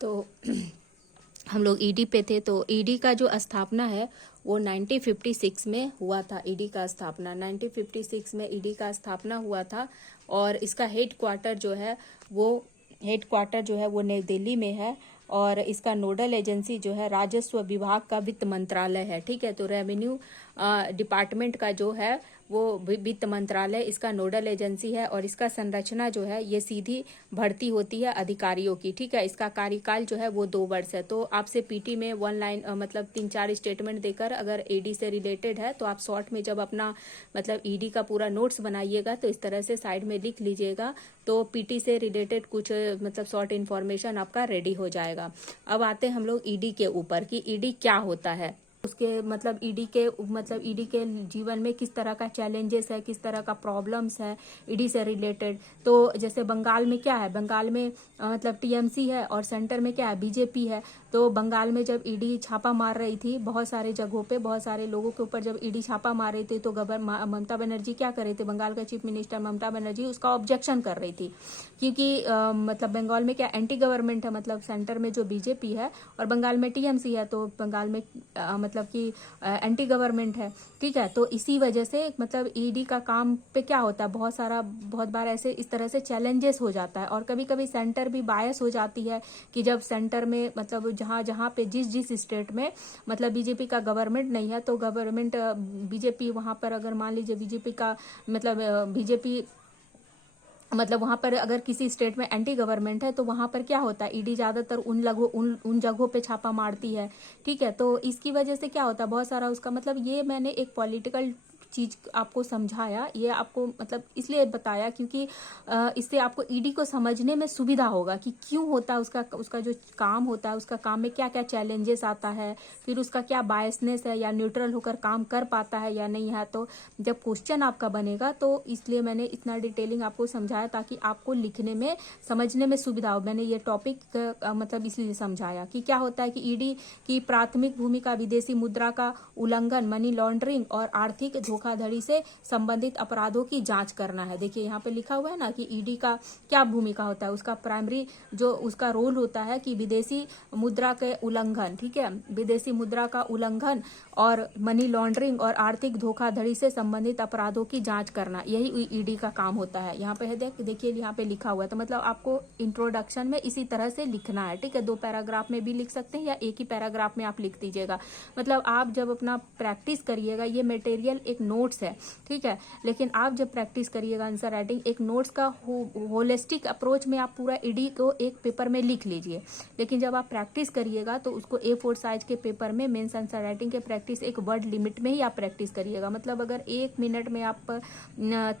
तो हम लोग ईडी पे थे। तो ईडी का जो स्थापना है वो 1956 में हुआ था। ईडी का स्थापना 1956 में ईडी का स्थापना हुआ था और इसका हेडक्वार्टर जो है वो नई दिल्ली में है और इसका नोडल एजेंसी जो है राजस्व विभाग का वित्त मंत्रालय है। ठीक है, तो रेवेन्यू डिपार्टमेंट का जो है वो वित्त मंत्रालय इसका नोडल एजेंसी है और इसका संरचना जो है ये सीधी भर्ती होती है अधिकारियों की। ठीक है, इसका कार्यकाल जो है वो 2 वर्ष है। तो आपसे पीटी में 1 लाइन मतलब 3-4 स्टेटमेंट देकर अगर ईडी से रिलेटेड है तो आप शॉर्ट में जब अपना मतलब ईडी का पूरा नोट्स बनाइएगा तो इस तरह से साइड में लिख लीजिएगा, तो पीटी से रिलेटेड कुछ मतलब शॉर्ट इन्फॉर्मेशन आपका रेडी हो जाएगा। अब आते हैं हम लोग ईडी के ऊपर कि ईडी क्या होता है, उसके मतलब ईडी के जीवन में किस तरह का चैलेंजेस है, किस तरह का प्रॉब्लम्स है ईडी से रिलेटेड। तो जैसे बंगाल में क्या है, बंगाल में मतलब टीएमसी है और सेंटर में क्या है, बीजेपी है। तो बंगाल में जब ईडी छापा मार रही थी बहुत सारे जगहों पे, बहुत सारे लोगों के ऊपर जब ईडी छापा मार रही थी तो ममता बनर्जी क्या कर रही थी, बंगाल का चीफ मिनिस्टर ममता बनर्जी उसका ऑब्जेक्शन कर रही थी क्योंकि मतलब बंगाल में क्या एंटी गवर्नमेंट है, मतलब सेंटर में जो बीजेपी है और बंगाल में टीएमसी है, तो बंगाल में मतलब कि एंटी गवर्नमेंट है। ठीक है, तो इसी वजह से मतलब ईडी का काम पे क्या होता है, बहुत बार ऐसे इस तरह से चैलेंजेस हो जाता है और कभी कभी सेंटर भी बायस हो जाती है कि जब सेंटर में मतलब जहाँ पे जिस स्टेट में मतलब बीजेपी का गवर्नमेंट नहीं है तो गवर्नमेंट बीजेपी वहां पर अगर मान लीजिए बीजेपी का मतलब बीजेपी मतलब वहां पर अगर किसी स्टेट में एंटी गवर्नमेंट है तो वहां पर क्या होता है, ईडी ज्यादातर उन जगहों पे छापा मारती है। ठीक है, तो इसकी वजह से क्या होता है, बहुत सारा उसका मतलब ये मैंने एक पॉलिटिकल चीज आपको समझाया, ये आपको मतलब इसलिए बताया क्योंकि इससे आपको ईडी को समझने में सुविधा होगा कि क्यों होता है उसका जो काम होता है, उसका काम में क्या क्या चैलेंजेस आता है, फिर उसका क्या बायसनेस है या न्यूट्रल होकर काम कर पाता है या नहीं है। तो जब क्वेश्चन आपका बनेगा तो इसलिए मैंने इतना डिटेलिंग आपको समझाया ताकि आपको लिखने में समझने में सुविधा हो। मैंने ये टॉपिक मतलब इसलिए समझाया कि क्या होता है कि ईडी की प्राथमिक भूमिका विदेशी मुद्रा का उल्लंघन, मनी लॉन्ड्रिंग और आर्थिक धोखाधड़ी से संबंधित अपराधों की जांच करना है। देखिए यहाँ पे लिखा हुआ है ना कि ईडी का क्या भूमिका होता है, उसका प्राइमरी जो उसका रोल होता है कि विदेशी मुद्रा के उल्लंघन, ठीक है, विदेशी मुद्रा का उल्लंघन और मनी लॉन्ड्रिंग और आर्थिक धोखाधड़ी से संबंधित अपराधों की जांच करना, यही ईडी का काम होता है। यहाँ पे है देखिए यहाँ पे लिखा हुआ है, तो मतलब आपको इंट्रोडक्शन में इसी तरह से लिखना है। ठीक है, 2 पैराग्राफ में भी लिख सकते हैं या एक ही पैराग्राफ में आप लिख दीजिएगा। मतलब आप जब अपना प्रैक्टिस करिएगा, ये मटेरियल एक नोट्स है, ठीक है, लेकिन आप जब प्रैक्टिस करिएगा आंसर राइटिंग एक नोट्स का होलिस्टिक अप्रोच में आप पूरा ईडी को एक पेपर में लिख लीजिए, लेकिन जब आप प्रैक्टिस करिएगा तो उसको A4 साइज के पेपर में मेंस आंसर राइटिंग के प्रैक्टिस एक वर्ड लिमिट में ही आप प्रैक्टिस करिएगा। मतलब अगर 1 मिनट में आप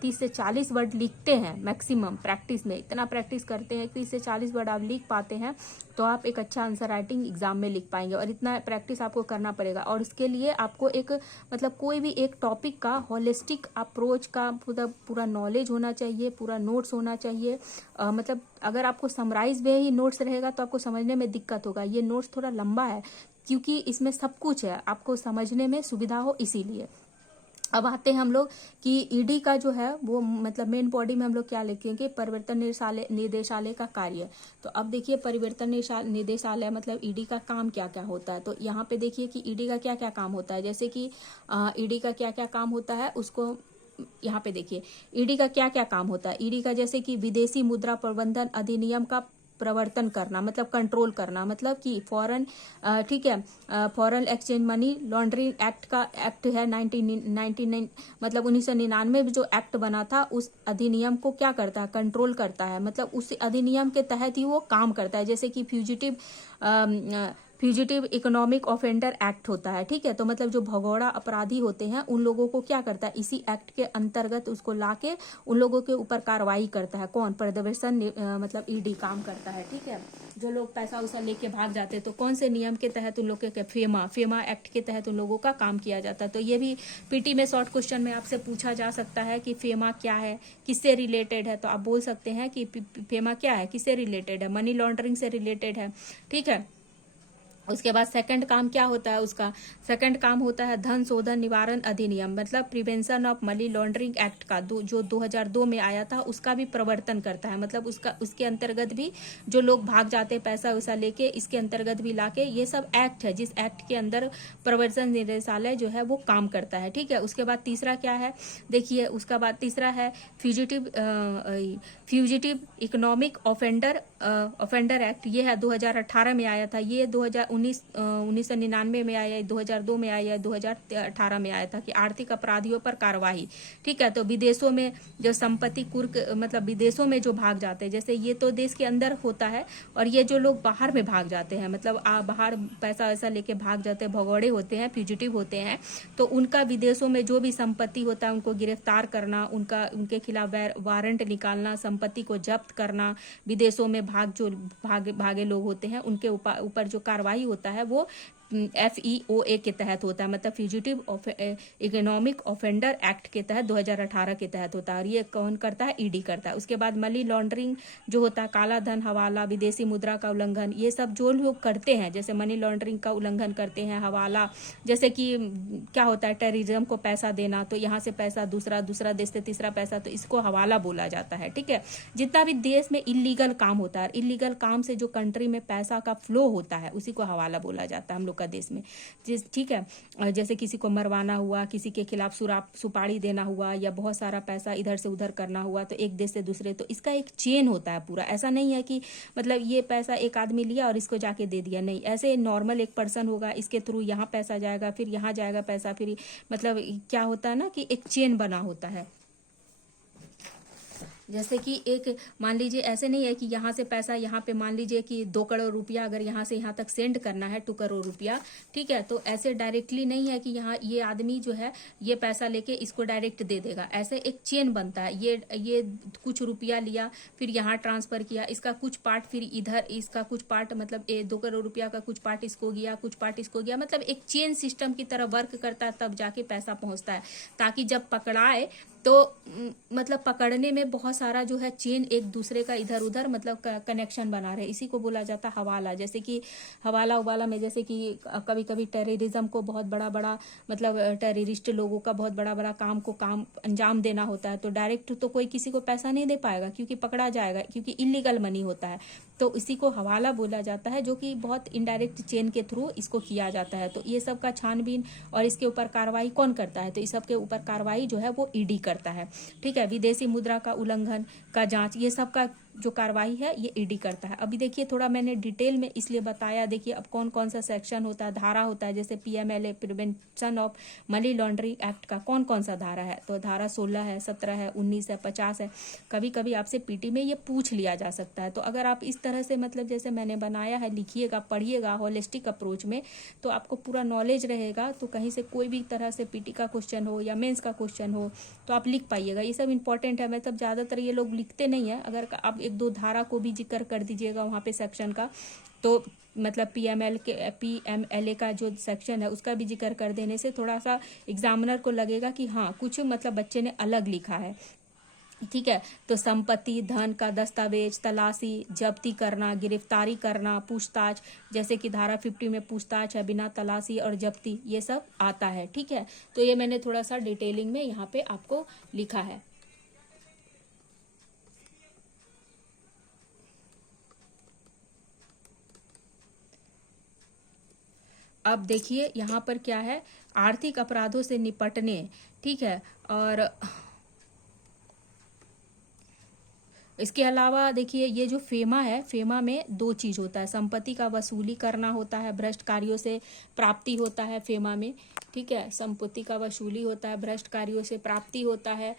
30 से 40 वर्ड लिखते हैं मैक्सिमम, प्रैक्टिस में इतना प्रैक्टिस करते हैं 30 से 40 वर्ड आप लिख पाते हैं तो आप एक अच्छा आंसर राइटिंग एग्जाम में लिख पाएंगे। और इतना प्रैक्टिस आपको करना पड़ेगा और इसके लिए आपको एक मतलब कोई भी एक टॉपिक का होलिस्टिक अप्रोच का पूरा नॉलेज होना चाहिए, पूरा नोट्स होना चाहिए। मतलब अगर आपको समराइज वे ही नोट्स रहेगा तो आपको समझने में दिक्कत होगा। ये नोट्स थोड़ा लंबा है क्योंकि इसमें सब कुछ है, आपको समझने में सुविधा हो इसीलिए। अब आते हैं हम लोग कि ईडी का जो है वो मतलब मेन बॉडी में हम लोग क्या लिखेंगे, परिवर्तन निदेशालय का कार्य। तो अब देखिए परिवर्तन निदेशालय मतलब ईडी का काम क्या क्या होता है। तो यहाँ पे देखिए कि ईडी का क्या क्या काम होता है, जैसे कि ईडी का क्या क्या काम होता है उसको यहाँ पे देखिए ईडी का क्या क्या काम होता है। ईडी का जैसे कि विदेशी मुद्रा प्रबंधन अधिनियम का प्रवर्तन करना, मतलब कंट्रोल करना, मतलब कि फॉरेन, ठीक है, foreign exchange money laundering act का एक्ट है 1999 मतलब 1999 में जो एक्ट बना था उस अधिनियम को क्या करता है, कंट्रोल करता है। मतलब उस अधिनियम के तहत ही वो काम करता है। जैसे कि फ्यूजिटिव इकोनॉमिक ऑफेंडर एक्ट होता है, ठीक है, तो मतलब जो भगोड़ा अपराधी होते हैं उन लोगों को क्या करता है, इसी एक्ट के अंतर्गत उसको लाके उन लोगों के ऊपर कार्रवाई करता है। कौन, प्रदर्शन मतलब ईडी काम करता है। ठीक है, जो लोग पैसा उसा लेके भाग जाते हैं तो कौन से नियम के तहत उन लोगों के, फेमा एक्ट के तहत उन लोगों का काम किया जाता है। तो ये भी पीटी में शॉर्ट क्वेश्चन में आपसे पूछा जा सकता है कि फेमा क्या है, किससे रिलेटेड है। तो आप बोल सकते हैं कि फेमा क्या है, किससे रिलेटेड है, मनी लॉन्ड्रिंग से रिलेटेड है। ठीक है, उसके बाद सेकंड काम क्या होता है उसका, सेकंड काम होता है धन शोधन निवारण अधिनियम, मतलब prevention of money laundering act का जो 2002 में आया था, उसका भी प्रवर्तन करता है। मतलब उसके अंतर्गत भी जो लोग भाग जाते हैं पैसा वैसा लेके, इसके अंतर्गत भी लाके, ये सब एक्ट है जिस एक्ट के अंदर प्रवर्तन निदेशालय जो है वो काम करता है। ठीक है, उसके बाद तीसरा क्या है देखिए, उसका बाद तीसरा है फ्यूजिटिव इकोनॉमिक ऑफेंडर एक्ट। ये है 2018 में आया था, ये 1999 में आया, 2002 में आया, 2018 में आया था कि आर्थिक अपराधियों पर कार्रवाई। ठीक है, तो विदेशों में जो संपत्ति कुर्क, मतलब विदेशों में जो भाग जाते हैं, जैसे ये तो देश के अंदर होता है, और ये जो लोग बाहर में भाग जाते हैं, मतलब बाहर पैसा वैसा लेके भाग जाते हैं, भगौड़े होते हैं, फ्यूजिटिव होते हैं, तो उनका विदेशों में जो भी संपत्ति होता है उनको गिरफ्तार करना, उनके खिलाफ वारंट निकालना, संपत्ति को जब्त करना, विदेशों में भागे लोग होते हैं उनके ऊपर जो कार्रवाई होता है वो FEOA के तहत होता है, मतलब फ्यूजिटिव इकोनॉमिक ऑफेंडर एक्ट के तहत 2018 के तहत होता है, और ये कौन करता है, ED करता है। उसके बाद मनी लॉन्ड्रिंग जो होता है, काला धन, हवाला, विदेशी मुद्रा का उल्लंघन, ये सब जो लोग करते हैं, जैसे मनी लॉन्ड्रिंग का उल्लंघन करते हैं, हवाला, जैसे कि क्या होता है टेररिज्म को पैसा देना, तो यहाँ से पैसा दूसरा देश से तीसरा पैसा, तो इसको हवाला बोला जाता है। ठीक है, जितना भी देश में इलीगल काम होता है, इलीगल काम से जो कंट्री में पैसा का फ्लो होता है, उसी को हवाला बोला जाता है हम लोग का देश में। ठीक है, जैसे किसी को मरवाना हुआ, किसी के खिलाफ सुपारी देना हुआ, या बहुत सारा पैसा इधर से उधर करना हुआ, तो एक देश से दूसरे, तो इसका एक चेन होता है पूरा। ऐसा नहीं है कि मतलब ये पैसा एक आदमी लिया और इसको जाके दे दिया, नहीं, ऐसे नॉर्मल एक पर्सन होगा, इसके थ्रू यहाँ पैसा जाएगा, फिर यहाँ जाएगा पैसा, फिर मतलब क्या होता है ना कि एक चेन बना होता है। जैसे कि एक मान लीजिए ऐसे नहीं है कि यहाँ से पैसा, यहाँ पे मान लीजिए कि 2 करोड़ रुपया अगर यहाँ से यहाँ तक सेंड करना है, 2 करोड़ रुपया, ठीक है, तो ऐसे डायरेक्टली नहीं है कि यहाँ ये आदमी जो है ये पैसा लेके इसको डायरेक्ट दे देगा, ऐसे एक चेन बनता है। ये कुछ रुपया लिया, फिर यहाँ ट्रांसफर किया, इसका कुछ पार्ट फिर इधर, इसका कुछ पार्ट, मतलब 2 करोड़ रुपया का कुछ पार्ट इसको गया, कुछ पार्ट इसको गया, मतलब एक चेन सिस्टम की तरह वर्क करता है, तब जाके पैसा पहुंचता है, ताकि जब पकड़ाए तो मतलब पकड़ने में बहुत सारा जो है चेन एक दूसरे का इधर उधर मतलब कनेक्शन बना रहे, इसी को बोला जाता है हवाला। जैसे कि हवाला उवाला में जैसे कि कभी कभी टेररिज्म को बहुत बड़ा बड़ा मतलब टेररिस्ट लोगों का बहुत बड़ा बड़ा काम अंजाम देना होता है, तो डायरेक्ट तो कोई किसी को पैसा नहीं दे पाएगा क्योंकि पकड़ा जाएगा, क्योंकि इलीगल मनी होता है, तो इसी को हवाला बोला जाता है, जो कि बहुत इनडायरेक्ट चेन के थ्रू इसको किया जाता है। तो ये सब का छानबीन और इसके ऊपर कार्रवाई कौन करता है, तो इस सब के ऊपर कार्रवाई जो है वो ED करता है। ठीक है, विदेशी मुद्रा का उल्लंघन का जांच, ये सब का जो कार्रवाई है ये ED करता है। अभी देखिए थोड़ा मैंने डिटेल में इसलिए बताया, देखिए अब कौन कौन सा सेक्शन होता है, धारा होता है, जैसे PMLA prevention of money laundering act का कौन कौन सा धारा है, तो धारा 16 है, 17 है, 19 है, 50 है। कभी कभी आपसे PT में ये पूछ लिया जा सकता है, तो अगर आप इस तरह से मतलब जैसे मैंने बनाया है लिखिएगा, पढ़िएगा होलिस्टिक अप्रोच में, तो आपको पूरा नॉलेज रहेगा, तो कहीं से कोई भी तरह से PT का क्वेश्चन हो या मेंस का क्वेश्चन हो तो आप लिख पाइएगा। ये सब इंपॉर्टेंट है, मतलब ज़्यादातर ये लोग लिखते नहीं है, अगर आप 1-2 धारा को भी जिक्र कर दीजिएगा वहाँ पे सेक्शन का, तो मतलब PMLA का जो सेक्शन है उसका भी जिक्र कर देने से थोड़ा सा एग्जामिनर को लगेगा कि हाँ कुछ मतलब बच्चे ने अलग लिखा है। ठीक है, तो संपत्ति धन का दस्तावेज, तलाशी, जब्ती करना, गिरफ्तारी करना, पूछताछ, जैसे कि धारा 50 में पूछताछ है, बिना तलाशी और जब्ती, ये सब आता है। ठीक है, तो ये मैंने थोड़ा सा डिटेलिंग में यहाँ पे आपको लिखा है। अब देखिए यहाँ पर क्या है, आर्थिक अपराधों से निपटने, ठीक है, और इसके अलावा देखिए ये जो फेमा है, फेमा में 2 चीज होता है, संपत्ति का वसूली करना होता है, भ्रष्ट कार्यों से प्राप्ति होता है फेमा में। ठीक है, संपत्ति का वसूली होता है, भ्रष्ट कार्यों से प्राप्ति होता है,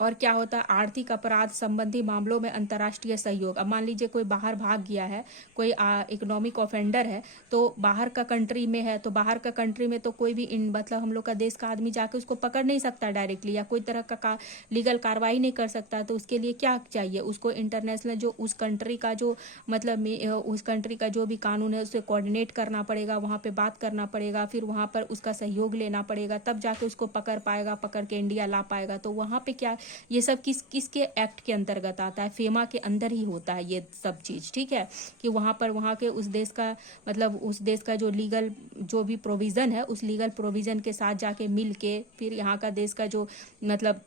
और क्या होता है, आर्थिक अपराध संबंधी मामलों में अंतर्राष्ट्रीय सहयोग। अब मान लीजिए कोई बाहर भाग गया है, कोई इकोनॉमिक ऑफेंडर है, तो बाहर का कंट्री में है, तो बाहर का कंट्री में तो कोई भी मतलब हम लोग का देश का आदमी जाके उसको पकड़ नहीं सकता डायरेक्टली, या कोई तरह का लीगल कार्रवाई नहीं कर सकता। तो उसके लिए क्या चाहिए, उसको इंटरनेशनल जो उस कंट्री का जो मतलब उस कंट्री का जो भी कानून है उससे कोऑर्डिनेट करना पड़ेगा, वहाँ पे बात करना पड़ेगा, फिर वहाँ पर उसका सहयोग लेना पड़ेगा, तब जाके उसको पकड़ पाएगा, पकड़ के इंडिया ला पाएगा। तो वहाँ पे क्या ये सब किसके एक्ट के अंतर्गत आता है, फेमा के अंदर ही होता है ये सब चीज, ठीक है। कि वहां के उस देश का मतलब उस देश का जो लीगल जो भी प्रोविजन है उस लीगल प्रोविजन के साथ जाके मिल के फिर यहाँ का देश का जो मतलब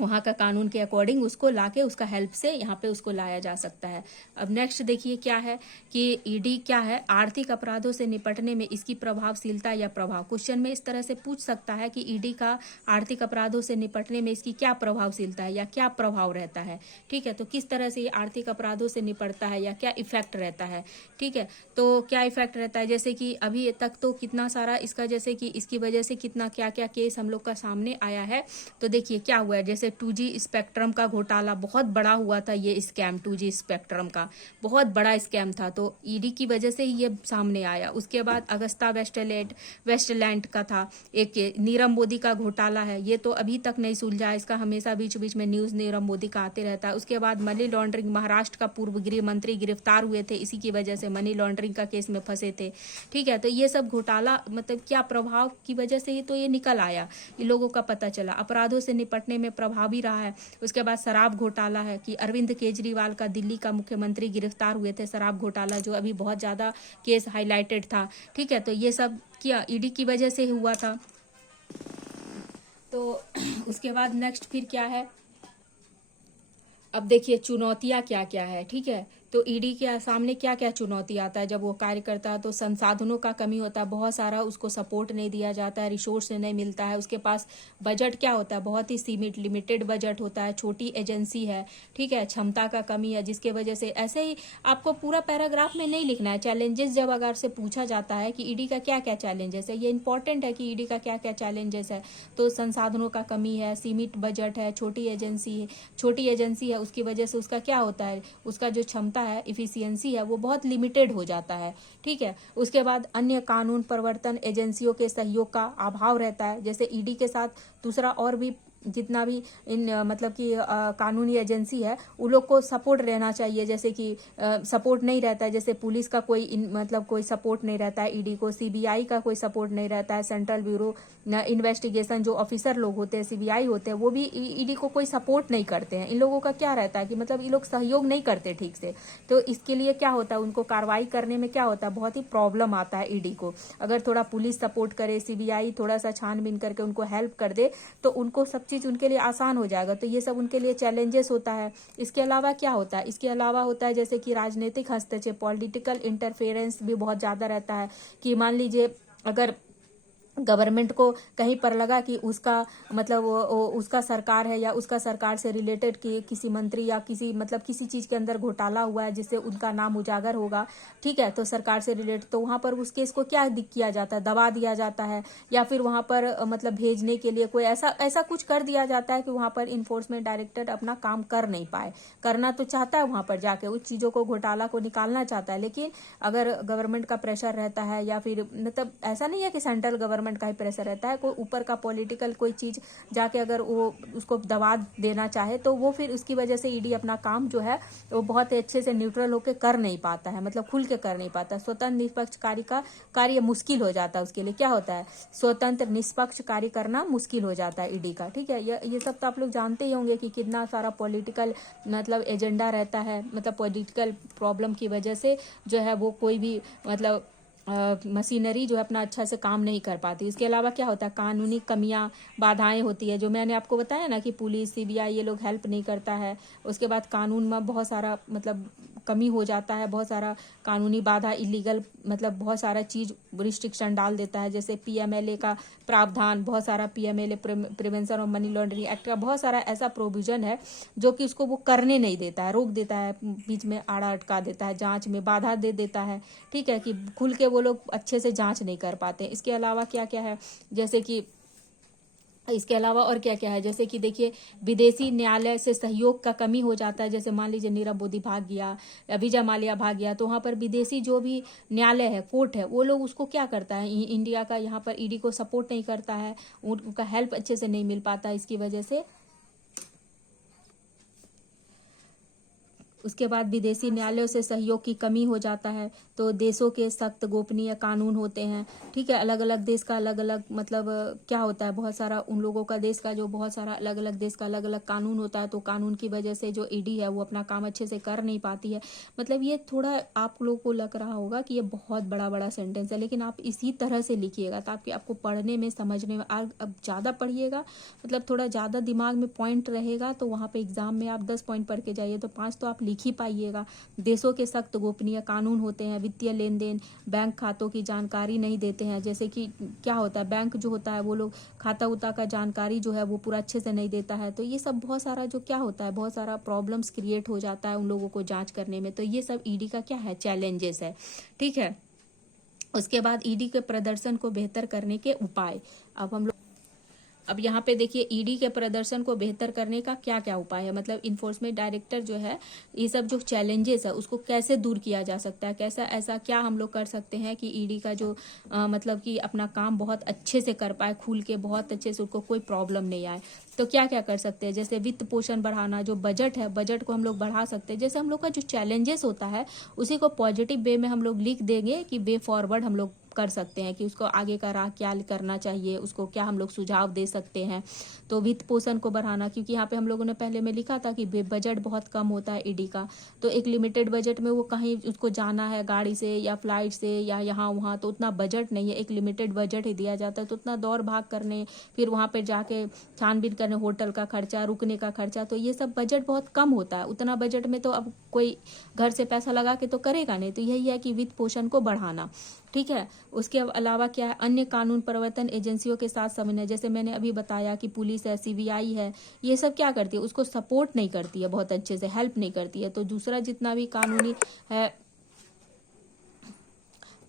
वहाँ का कानून के अकॉर्डिंग उसको लाके उसका हेल्प से यहाँ पे उसको लाया जा सकता है। अब नेक्स्ट देखिए क्या है कि ईडी क्या है, आर्थिक अपराधों से निपटने में इसकी प्रभावशीलता या प्रभाव। क्वेश्चन में इस तरह से पूछ सकता है कि ईडी का आर्थिक अपराधों से निपटने में इसकी क्या प्रभावशीलता है या क्या प्रभाव रहता है, ठीक है। तो किस तरह से ये आर्थिक अपराधों से निपटता है या क्या इफेक्ट रहता है, ठीक है। तो क्या इफेक्ट रहता है, जैसे कि अभी तक तो कितना सारा इसका जैसे कि इसकी वजह से कितना क्या क्या केस हम लोग का सामने आया है। तो देखिए क्या हुआ है, जैसे 2G स्पेक्ट्रम का घोटाला बहुत बड़ा हुआ था, ये स्कैम 2G स्पेक्ट्रम का बहुत बड़ा स्कैम था, तो ईडी की वजह से ही ये सामने आया। उसके बाद अगस्ता वेस्टलैंड का था एक, नीरव मोदी का घोटाला है, ये तो अभी तक नहीं सुलझा, इसका हमेशा बीच बीच में न्यूज नीरव मोदी का आते रहता है। उसके बाद मनी लॉन्ड्रिंग, महाराष्ट्र का पूर्व गृह मंत्री गिरफ्तार हुए थे, इसी की वजह से मनी लॉन्ड्रिंग का केस में फंसे थे, ठीक है। तो ये सब घोटाला मतलब क्या प्रभाव की वजह से ही तो ये निकल आया, इन लोगों का पता चला, अपराधों से निपटने में प्रभावी रहा है। उसके बाद शराब घोटाला है कि अरविंद केजरीवाल का दिल्ली का मुख्यमंत्री गिरफ्तार हुए थे, शराब घोटाला जो अभी बहुत ज्यादा केस हाईलाइटेड था, ठीक है। तो ये सब क्या ईडी की वजह से हुआ था। तो उसके बाद नेक्स्ट फिर क्या है, अब देखिए चुनौतियां क्या क्या है, ठीक है। तो ईडी के सामने क्या क्या चुनौती आता है जब वो कार्य करता है, तो संसाधनों का कमी होता है, बहुत सारा उसको सपोर्ट नहीं दिया जाता है, रिसोर्स नहीं मिलता है, उसके पास बजट क्या होता है, बहुत ही सीमित लिमिटेड बजट होता है, छोटी एजेंसी है, ठीक है, क्षमता का कमी है, जिसके वजह से ऐसे ही आपको पूरा पैराग्राफ में नहीं लिखना है। चैलेंजेस जब अगर से पूछा जाता है कि ईडी का क्या क्या चैलेंजेस है, ये इंपॉर्टेंट है कि ईडी का क्या क्या चैलेंजेस है, तो संसाधनों का कमी है, सीमित बजट है, छोटी एजेंसी है, उसकी वजह से उसका क्या होता है, उसका जो क्षमता है, इफिशियंसी है, वो बहुत लिमिटेड हो जाता है, ठीक है। उसके बाद अन्य कानून प्रवर्तन एजेंसियों के सहयोग का अभाव रहता है, जैसे ईडी के साथ दूसरा और भी जितना भी इन मतलब कि कानूनी एजेंसी है उन लोग को सपोर्ट रहना चाहिए, जैसे कि सपोर्ट नहीं रहता है, जैसे पुलिस का कोई मतलब कोई सपोर्ट नहीं रहता है ईडी को, सीबीआई का कोई सपोर्ट नहीं रहता है, सेंट्रल ब्यूरो इन्वेस्टिगेशन जो ऑफिसर लोग होते हैं, सीबीआई होते हैं, वो भी ईडी को कोई सपोर्ट नहीं करते हैं। इन लोगों का क्या रहता है कि मतलब ये लोग सहयोग नहीं करते ठीक से, तो इसके लिए क्या होता है, उनको कार्रवाई करने में क्या होता है, बहुत ही प्रॉब्लम आता है ईडी को। अगर थोड़ा पुलिस सपोर्ट करे, सीबीआई थोड़ा सा छानबीन करके उनको हेल्प कर दे, तो उनको सब चीज उनके लिए आसान हो जाएगा। तो ये सब उनके लिए चैलेंजेस होता है। इसके अलावा क्या होता है, इसके अलावा होता है जैसे कि राजनीतिक हस्तक्षेप, पॉलिटिकल इंटरफेरेंस भी बहुत ज्यादा रहता है, कि मान लीजिए अगर गवर्नमेंट को कहीं पर लगा कि उसका मतलब उसका सरकार है या उसका सरकार से रिलेटेड कि किसी मंत्री या किसी मतलब किसी चीज के अंदर घोटाला हुआ है जिससे उनका नाम उजागर होगा, ठीक है, तो सरकार से रिलेटेड, तो वहां पर उस केस को क्या किया जाता है, दबा दिया जाता है, या फिर वहां पर मतलब भेजने के लिए कोई ऐसा कुछ कर दिया जाता है कि वहां पर इन्फोर्समेंट डायरेक्टर अपना काम कर नहीं पाए। करना तो चाहता है वहां पर जाके उस चीजों को, घोटाला को निकालना चाहता है, लेकिन अगर गवर्नमेंट का प्रेशर रहता है या फिर मतलब ऐसा नहीं है कि सेंट्रल गवर्नमेंट का ही प्रेशर रहता है, कोई ऊपर का पॉलिटिकल कोई चीज जाके अगर वो उसको दबा देना चाहे, तो वो फिर उसकी वजह से ईडी अपना काम जो है वो बहुत अच्छे से न्यूट्रल होकर कर नहीं पाता है, मतलब खुल के कर नहीं पाता। स्वतंत्र निष्पक्ष कार्य मुश्किल हो जाता है, उसके लिए क्या होता है, स्वतंत्र निष्पक्ष कार्य करना मुश्किल हो जाता है ईडी का, ठीक है। ये सब तो आप लोग जानते ही होंगे कि कितना सारा पॉलिटिकल मतलब एजेंडा रहता है, मतलब पॉलिटिकल प्रॉब्लम की वजह से जो है वो कोई भी मतलब मशीनरी जो है अपना अच्छा से काम नहीं कर पाती। इसके अलावा क्या होता है, कानूनी कमियां, बाधाएं होती है, जो मैंने आपको बताया ना कि पुलिस, सीबीआई ये लोग हेल्प नहीं करता है। उसके बाद कानून में बहुत सारा मतलब कमी हो जाता है, बहुत सारा कानूनी बाधा, इलीगल मतलब बहुत सारा चीज रिस्ट्रिक्शन डाल देता है, जैसे पीएमएलए का प्रावधान, बहुत सारा PMLA prevention of money laundering act का बहुत सारा ऐसा प्रोविजन है जो कि उसको वो करने नहीं देता है, रोक देता है, बीच में आड़ा अटका देता है, जांच में बाधा दे देता है, ठीक है, कि खुल के वो लोग अच्छे से जांच नहीं कर पाते। इसके अलावा क्या क्या है, जैसे कि इसके अलावा और क्या क्या है, जैसे कि देखिए विदेशी न्यायालय से सहयोग का कमी हो जाता है, जैसे मान लीजिए नीरव मोदी भाग गया या विजय माल्या भाग गया, तो वहां पर विदेशी जो भी न्यायालय है, कोर्ट है, वो लोग उसको क्या करता है, इंडिया का यहाँ पर ईडी को सपोर्ट नहीं करता है, उनका हेल्प अच्छे से नहीं मिल पाता, इसकी वजह से उसके बाद विदेशी न्यायालयों से सहयोग की कमी हो जाता है। तो देशों के सख्त गोपनीय कानून होते हैं, ठीक है। अलग अलग देश का अलग अलग मतलब क्या होता है, बहुत सारा उन लोगों का देश का जो बहुत सारा अलग अलग देश का अलग अलग कानून होता है। तो कानून की वजह से जो ईडी है वो अपना काम अच्छे से कर नहीं पाती है। मतलब ये थोड़ा आप लोगों को लग रहा होगा कि ये बहुत बड़ा बड़ा सेंटेंस है, लेकिन आप इसी तरह से लिखिएगा ताकि आपको पढ़ने में समझने में अब ज़्यादा पढ़िएगा, मतलब थोड़ा ज़्यादा दिमाग में पॉइंट रहेगा। तो वहाँ पे एग्जाम में आप 10 पॉइंट पढ़ के जाइए तो 5 तो आप लिख ही पाइएगा। देशों के सख्त गोपनीय कानून होते हैं। वित्तीय लेन देन, बैंक खातों की जानकारी नहीं देते हैं। जैसे कि क्या होता है, बैंक जो होता है वो लोग खाता उता का जानकारी जो है वो पूरा अच्छे से नहीं देता है। तो ये सब बहुत सारा जो क्या होता है, बहुत सारा प्रॉब्लम्स क्रिएट हो जाता है उन लोगों को जांच करने में। तो ये सब ईडी का क्या है, चैलेंजेस है, ठीक है। उसके बाद ईडी के प्रदर्शन को बेहतर करने के उपाय। अब यहाँ पे देखिए ईडी के प्रदर्शन को बेहतर करने का क्या क्या उपाय है, मतलब इन्फोर्समेंट डायरेक्टर जो है ये सब जो चैलेंजेस है उसको कैसे दूर किया जा सकता है, कैसा ऐसा क्या हम लोग कर सकते हैं कि ईडी का जो मतलब कि अपना काम बहुत अच्छे से कर पाए, खुल के बहुत अच्छे से, उसको कोई प्रॉब्लम नहीं आए। तो क्या क्या कर सकते हैं, जैसे वित्त पोषण बढ़ाना, जो बजट है बजट को हम लोग बढ़ा सकते हैं। जैसे हम लोग का जो चैलेंजेस होता है उसी को पॉजिटिव वे में हम लोग लिख देंगे कि वे फॉरवर्ड हम लोग कर सकते हैं कि उसको आगे का राह क्या करना चाहिए, उसको क्या हम लोग सुझाव दे सकते हैं। तो वित्त पोषण को बढ़ाना, क्योंकि यहाँ पे हम लोगों ने पहले में लिखा था कि बजट बहुत कम होता है ईडी का। तो एक लिमिटेड बजट में वो कहीं उसको जाना है गाड़ी से या फ्लाइट से या यहाँ वहाँ, तो उतना बजट नहीं है, एक लिमिटेड बजट ही दिया जाता है। तो उतना दौड़ भाग करने, फिर वहाँ पर जाके छानबीन करने, होटल का खर्चा, रुकने का खर्चा, तो ये सब बजट बहुत कम होता है। उतना बजट में तो अब कोई घर से पैसा लगा के तो करेगा नहीं। तो यही है कि वित्त पोषण को बढ़ाना, ठीक है। उसके अलावा क्या है, अन्य कानून प्रवर्तन एजेंसियों के साथ समन्वय, जैसे मैंने अभी बताया कि पुलिस है, सीबीआई है, ये सब क्या करती है, उसको सपोर्ट नहीं करती है, बहुत अच्छे से हेल्प नहीं करती है। तो दूसरा जितना भी कानूनी है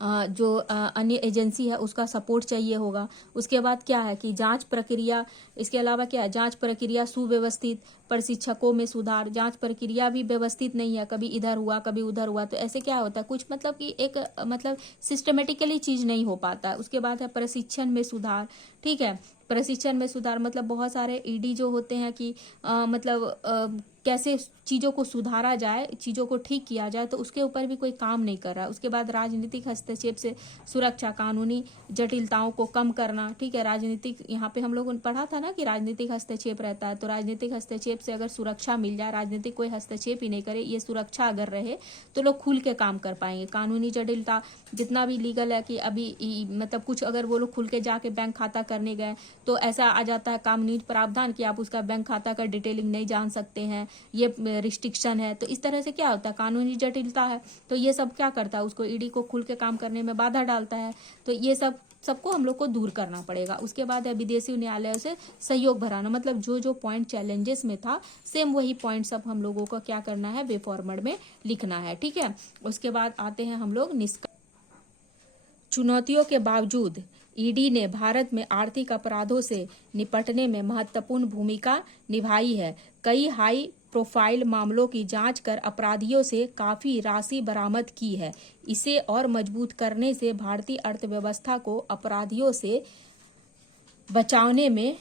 जो अन्य एजेंसी है उसका सपोर्ट चाहिए होगा। उसके बाद क्या है कि जांच प्रक्रिया, इसके अलावा क्या है, जांच प्रक्रिया सुव्यवस्थित, प्रशिक्षकों में सुधार। जांच प्रक्रिया भी व्यवस्थित नहीं है, कभी इधर हुआ कभी उधर हुआ। तो ऐसे क्या होता है, कुछ मतलब कि एक मतलब सिस्टमेटिकली चीज नहीं हो पाता है। उसके बाद है प्रशिक्षण में सुधार, ठीक है। प्रशिक्षण में सुधार मतलब बहुत सारे ईडी जो होते हैं कि मतलब कैसे चीज़ों को सुधारा जाए, चीज़ों को ठीक किया जाए, तो उसके ऊपर भी कोई काम नहीं कर रहा है। उसके बाद राजनीतिक हस्तक्षेप से सुरक्षा, कानूनी जटिलताओं को कम करना, ठीक है। राजनीतिक, यहाँ पे हम लोगों ने पढ़ा था ना कि राजनीतिक हस्तक्षेप रहता है। तो राजनीतिक हस्तक्षेप से अगर सुरक्षा मिल जाए, राजनीतिक कोई हस्तक्षेप ही नहीं करे, ये सुरक्षा अगर रहे तो लोग खुल के काम कर पाएंगे। कानूनी जटिलता, जितना भी लीगल है कि अभी मतलब कुछ अगर वो लोग खुल के जाके बैंक खाता करने गए तो ऐसा आ जाता है कानूनी प्रावधान कि आप उसका बैंक खाता का डिटेलिंग नहीं जान सकते हैं, ये रिस्ट्रिक्शन है। तो इस तरह से क्या होता है, कानूनी जटिलता है। तो ये सब क्या करता है, उसको ईडी को खुल के काम करने में बाधा डालता है। तो ये सबको हम लोग को दूर करना पड़ेगा। उसके बाद है विदेशी न्यायालयों से सहयोग बढ़ाना, मतलब जो जो पॉइंट चैलेंजेस में था सेम वही पॉइंट सब हम लोगों को क्या करना है, वे फॉर्मेट में लिखना है, ठीक है। उसके बाद आते हैं हम लोग निष्कर्ष। चुनौतियों के बावजूद ईडी ने भारत में आर्थिक अपराधों से निपटने में महत्वपूर्ण भूमिका निभाई है। कई हाई प्रोफाइल मामलों की जांच कर अपराधियों से काफी राशि बरामद की है। इसे और मजबूत करने से भारतीय अर्थव्यवस्था को अपराधियों से बचाने में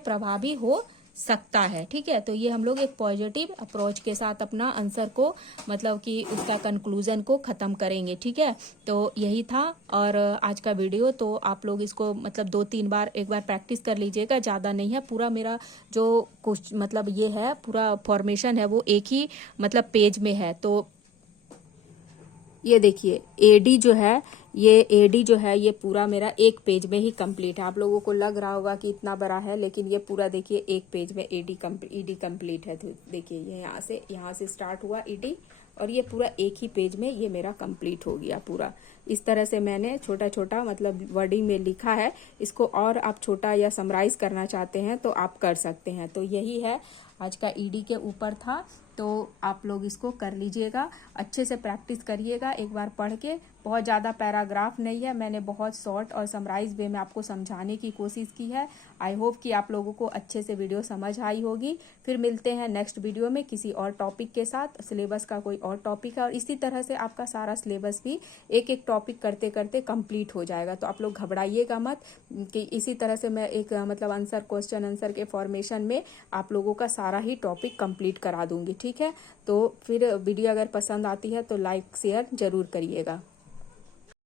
प्रभावी हो सकता है, ठीक है। तो ये हम लोग एक पॉजिटिव अप्रोच के साथ अपना आंसर को मतलब कि उसका कंक्लूजन को खत्म करेंगे, ठीक है। तो यही था और आज का वीडियो। तो आप लोग इसको मतलब 2-3 बार एक बार प्रैक्टिस कर लीजिएगा, ज़्यादा नहीं है। पूरा मेरा जो कुछ मतलब ये है पूरा फॉर्मेशन है वो एक ही मतलब पेज में है। तो ये देखिए एडी जो है ये पूरा मेरा एक पेज में ही कंप्लीट है। आप लोगों को लग रहा होगा कि इतना बड़ा है, लेकिन ये पूरा देखिए एक पेज में ईडी कंप्लीट है। तो देखिए ये यहाँ से स्टार्ट हुआ ईडी और ये पूरा एक ही पेज में ये मेरा कंप्लीट हो गया पूरा। इस तरह से मैंने छोटा छोटा मतलब वर्डिंग में लिखा है। इसको और आप छोटा या समराइज करना चाहते हैं तो आप कर सकते हैं। तो यही है आज का ईडी के ऊपर था। तो आप लोग इसको कर लीजिएगा, अच्छे से प्रैक्टिस करिएगा एक बार पढ़ के। बहुत ज़्यादा पैराग्राफ नहीं है, मैंने बहुत शॉर्ट और समराइज वे में आपको समझाने की कोशिश की है। आई होप कि आप लोगों को अच्छे से वीडियो समझ आई होगी। फिर मिलते हैं नेक्स्ट वीडियो में किसी और टॉपिक के साथ। सिलेबस का कोई और टॉपिक है और इसी तरह से आपका सारा सिलेबस भी एक एक टॉपिक करते करते कंप्लीट हो जाएगा। तो आप लोग घबराइएगा मत कि इसी तरह से मैं एक मतलब क्वेश्चन आंसर के फॉर्मेशन में आप लोगों का सारा सारा ही टॉपिक कंप्लीट करा दूंगी, ठीक है। तो फिर वीडियो अगर पसंद आती है तो लाइक शेयर जरूर करिएगा।